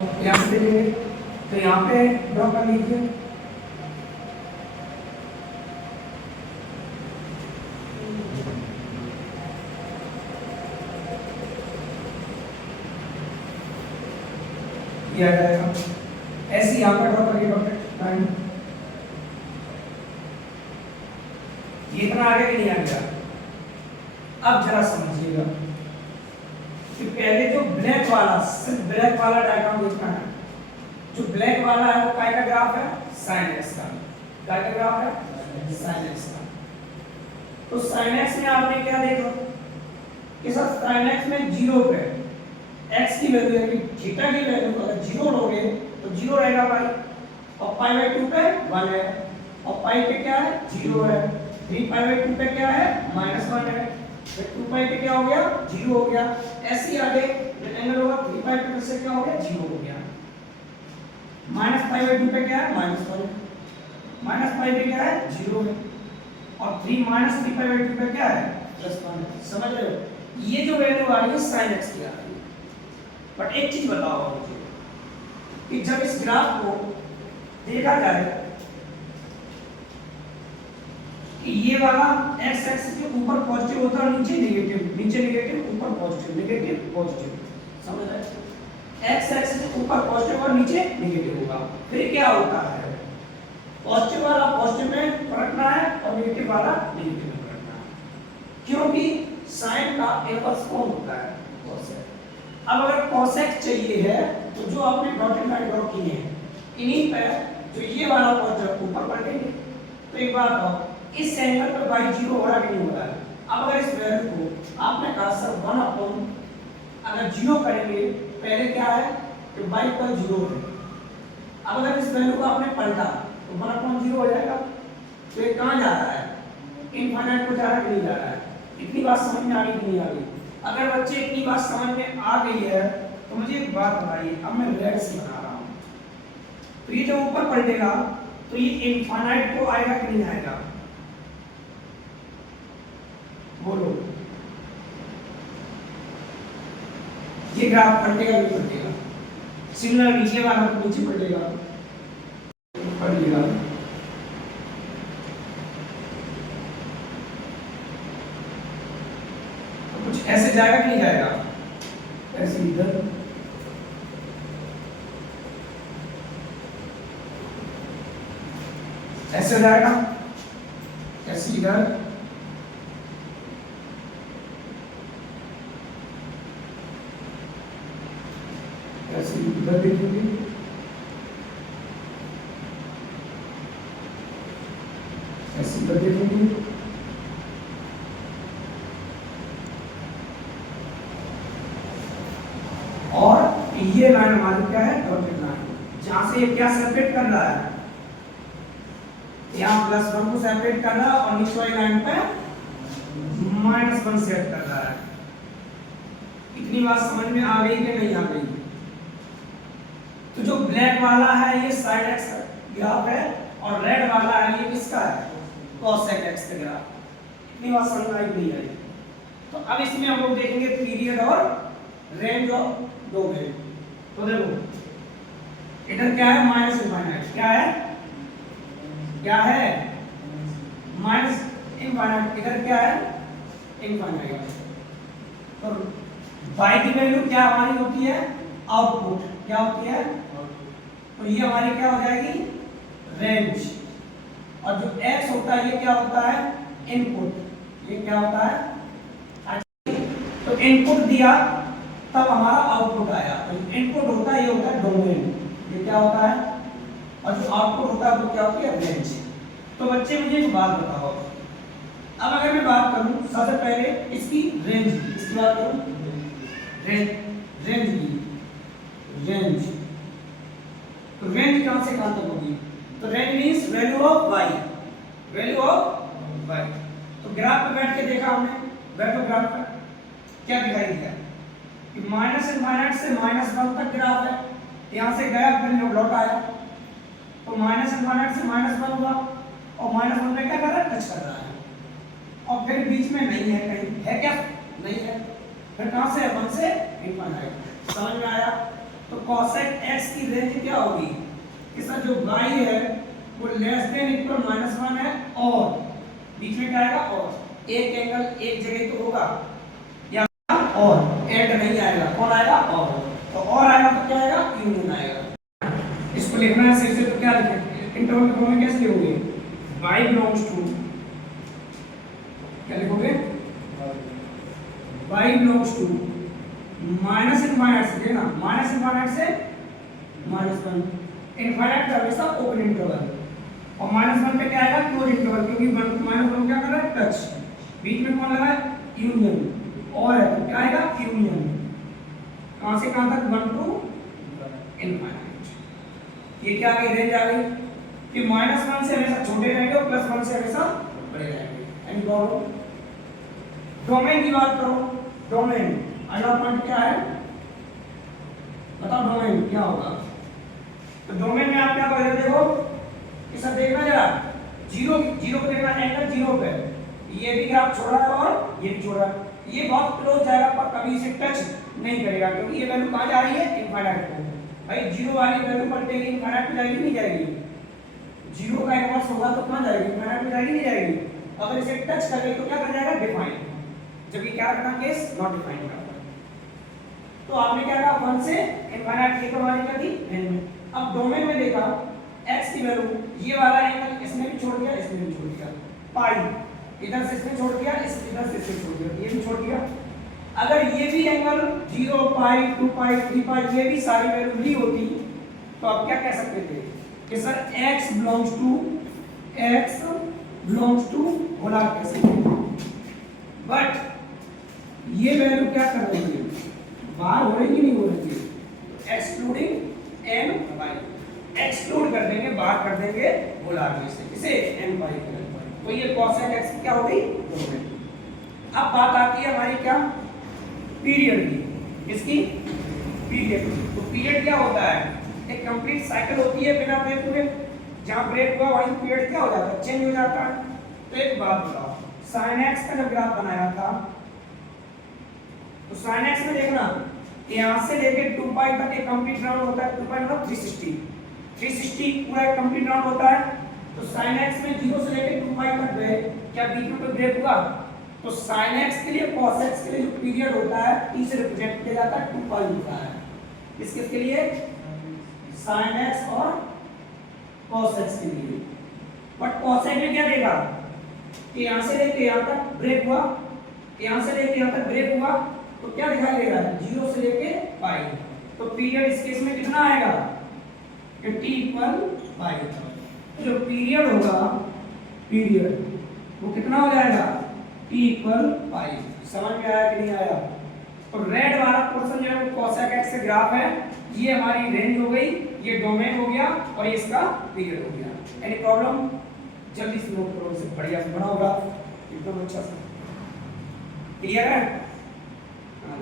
यहाँ से देखेंगे तो यहाँ पे ड्रॉ कर लीजिए। ये आ जाएगा ऐसे यहाँ पर ड्रॉ करिए डॉक्टर लाइन। ये इतना आगे भी नहीं आ गया। अब जरा समझिएगा कि पहले जो ब्लैक वाला सिर्फ ब्लैक वाला डायग्राम देखना है। जो ब्लैक वाला है वो काय का ग्राफ है, साइन एक्स का। काय का ग्राफ है, साइन एक्स का। तो साइन एक्स में आपने क्या देखा कि सर साइन एक्स में 0 पे x की वैल्यू यानी थीटा की वैल्यू अगर 0 लोगे तो 0 रहेगा भाई, और पाई बाय 2 पे 1 है, और पाई पे क्या है 0 है, 3 पाई बाय 2 पे क्या है -1 है, फिर 2 पाई पे क्या हो गया 0 हो गया। ऐसे ही आगे एंगल होगा 3 पाई पे से क्या हो गया 0 हो गया, माइनस पाई बाय 2 पे क्या है -1, माइनस पाई पे क्या है 0 है, और 3 पाई बाय 2 पे क्या है +1 है। समझ रहे हो? ये जो वैल्यू आ रही है sin x की आ रही है। बट एक चीज बताओ मुझे कि जब इस ग्राफ को देखा जाए कि ये वाला x एक्सिस के ऊपर पॉजिटिव होता है, नीचे नेगेटिव, नीचे नेगेटिव ऊपर पॉजिटिव, नेगेटिव पॉजिटिव। समझ रहे हैं? x एक्सिस के ऊपर पॉजिटिव और नीचे नेगेटिव होगा। फिर क्या होता है, पॉजिटिव वाला पॉजिटिव में पलटना है और नेगेटिव वाला नेगेटिव में पलटना है, क्योंकि साइन का इनवर्स कौन होता है cosec। अब अगर cosec चाहिए है तो जो आपने डॉटेड लाइन ड्रॉ की है इन्हीं पे जो ये वाला पॉइंट ऊपर पलटेंगे। तो एक बात और इस एंगल पे y 0 हो रहा कि नहीं हो रहा है। अब अगर इस वैल्यू को आपने कहा सर 1 अपॉन अगर 0 करेंगे, पहले क्या है कि y पर 0 है। अब अगर इस वैल्यू को आपने पलटा तो 1 अपॉन 0 हो जाएगा। तो ये कहाँ जा रहा है, इनफाइनाइट को जा रहा है कि नहीं जा रहा है। इतनी बात समझ में आ गई कि नहीं आ गई? अगर बच्चे इतनी बात समझ में आ गई है तो मुझे एक बात बताइए, अब मैं रेड से बना रहा हूँ तो ये जब ऊपर पलटेगा तो ये इनफाइनाइट को आएगा कि नहीं आएगा, बोलो। ये ग्राफ पलटेगा नहीं पलटेगा? सिमिलर नीचे वाला तो नीचे पलटेगा, पलटेगा। कुछ ऐसे जाएगा कि नहीं जाएगा, ऐसे इधर ऐसे जाएगा, ऐसे इधर, ऐसे इधर देखेंगे, ऐसे इधर देखेंगे, और ये लाइन हमारी क्या है डॉटेड लाइन, जहां से ये क्या सेपरेट कर रहा है, यहाँ +1 को सेपरेट कर रहा है और नीचे वाली लाइन पे -1 सेट कर रहा है। इतनी बात समझ में आ गई कि नहीं आ गई? तो जो ब्लैक वाला है ये sin x का ग्राफ है और रेड वाला है ये किसका है, cosec x का ग्राफ। इतनी बात समझ में आई नहीं आई? तो अब इसमें हम लोग देखेंगे पीरियड और रेंज ऑफ डोमेन। तो देखो इधर क्या है माइनस इनफाइनाइट, क्या है क्या है माइनस इनफाइनाइट, इधर क्या है इनफाइनाइट। तो y की वैल्यू क्या हमारी होती है आउटपुट, क्या होती है, तो ये हमारी क्या हो जाएगी रेंज, और जो x होता है ये क्या होता है इनपुट, ये क्या होता है। तो इनपुट दिया तब हमारा आउटपुट आया, तो इनपुट होता है ये होता है डोमेन, ये क्या होता है, और जो आउटपुट होता है वो क्या होती है रेंज। तो बच्चे मुझे एक बात बताओ, अब अगर मैं बात करूं सबसे पहले इसकी रेंज, इसकी बात करूं रेंज, रेंज की रेंज, तो रेंज कहां से कहां तक होगी, तो range means value of y, value of y। तो ग्राफ पे बैठ के देखा हमने, बैठो ग्राफ पर क्या दिखाई दिया कि माइनस इनफाइनाइट से -1 तक ग्राफ है, यहां से गया फिर लौट आया, तो माइनस इनफाइनाइट से -1 हुआ और -1 पे क्या कर रहा है टच कर रहा है, और फिर बीच में नहीं है, कहीं है क्या नहीं है, फिर कहां से 1 से इनफाइनाइट। समझ में आया? तो cosec x की रेंज क्या होगी? इसका जो y है वो लेस देन इक्वल -1 है और बीच में क्या आएगा? और एक एंगल एक जगह तो होगा या और एंड नहीं आएगा, कौन आएगा? और तो और आएगा तो क्या आएगा? यूनियन आएगा। इसको लिखना है सिर से तो क्या लिखेंगे? इंटरवल के फॉर्म में कैसे लिखोगे? y बिलोंग्स टू, क्या लिखोगे? y belongs to minus infinite से, देखना माइनस इनफाइनाइट से -1, इनफाइनाइट का हमेशा ओपन इंटरवल और -1 पे क्या आएगा? क्लोज इंटरवल, क्योंकि -1 क्या कर रहा है? टच, बीच में कौन लगा है? यूनियन, और है तो क्या आएगा? यूनियन। कहां से कहां तक? 1 टू इनफाइनाइट। ये क्या आ गई? रेंज आ गई कि -1 से हमेशा छोटे रहेंगे और +1 से हमेशा बड़े रहेंगे। Any problem? डोमेन की बात करो। डोमेन अगला पॉइंट क्या है? बताओ डोमेन क्या होगा? तो डोमेन में आप क्या करोगे? देखो ये सब देखना जरा, जीरो को देखना, एंगल 0 पे, ये भी ग्राफ छोड़ रहा है और ये भी छोड़ रहा है, ये बहुत क्लोज जाएगा पर कभी इसे टच नहीं करेगा, क्योंकि ये वैल्यू कहां जा रही है? इनफाइनाइट को। भाई 0 वाली वैल्यू पलटेगी, इनफाइनाइट पे जाएगी नहीं जाएगी? 0 का इनवर्स होगा तो कहां जाएगी? इनफाइनाइट पे जाएगी नहीं जाएगी? अगर इसे टच कर ले तो क्या कर जाएगा? डिफाइन। जब ये क्या रखना केस? नॉट डिफाइन का। तो आपने क्या कहा? 1 से इनफाइनाइट की हमारी क्या थी? रेंज में। अब डोमेन में देखा x की वैल्यू, ये वाला एंगल इसने भी छोड़ दिया, इसने भी छोड़ दिया, पाई इधर से इसने छोड़ दिया, इधर से इसने छोड़ दिया, ये भी छोड़ दिया। अगर ये भी एंगल 0 पाई 2 पाई 3 पाई ये भी सारी वैल्यू ली होती तो आप क्या कह सकते थे कि सर x बिलोंग्स टू बोला कैसे? बट ये वैल्यू क्या कर रही है? बाहर हो रही नहीं हो रही है, एक्सक्लूडिंग n y, एक्सक्लूड कर देंगे, बाहर कर देंगे गोलार्ध में से, इसे n y तो ये cosec x क्या हो गई? अब बात आती है हमारी क्या? पीरियड की। इसकी पीरियड। तो पीरियड क्या होता है? एक कंप्लीट साइकिल होती है बिना ब्रेक हुए, जहां ब्रेक हुआ वहीं पीरियड क्या हो जाता है? चेंज हो जाता है। तो एक बात बताओ, sin x का जब ग्राफ बनाया था तो sin x में देखना यहां से लेके 2 पाई तक एक कंप्लीट राउंड होता है, 2 पाई मतलब 360 पूरा एक कंप्लीट राउंड होता है। तो sin x में 0 से लेके 2 पाई तक गए, क्या बीच में कोई ब्रेक हुआ? तो sin x के लिए cos x के लिए जो पीरियड होता है t से रिप्रेजेंट किया जाता है, 2 पाई होता है। किसके लिए? sin x और cos x के लिए। बट cos x में क्या देगा कि यहां से लेके यहां तक ब्रेक हुआ, यहां से लेके यहां तक ब्रेक हुआ, तो क्या दिखाई देगा? 0 से लेके पाई। तो पीरियड इस केस में कितना आएगा? कि t इक्वल पाई। जो पीरियड होगा, पीरियड वो कितना हो जाएगा? t equal pi. समझ में आया कि नहीं आया? तो रेड वाला पोर्शन जो है वो cosec x से ग्राफ है, ये हमारी रेंज हो गई, ये डोमेन हो गया और ये इसका पीरियड हो गया। Any problem? जल्दी से नोट करो, इसे बढ़िया से बनाओ ग्राफ, एकदम अच्छा सा। क्लियर है? हाँ।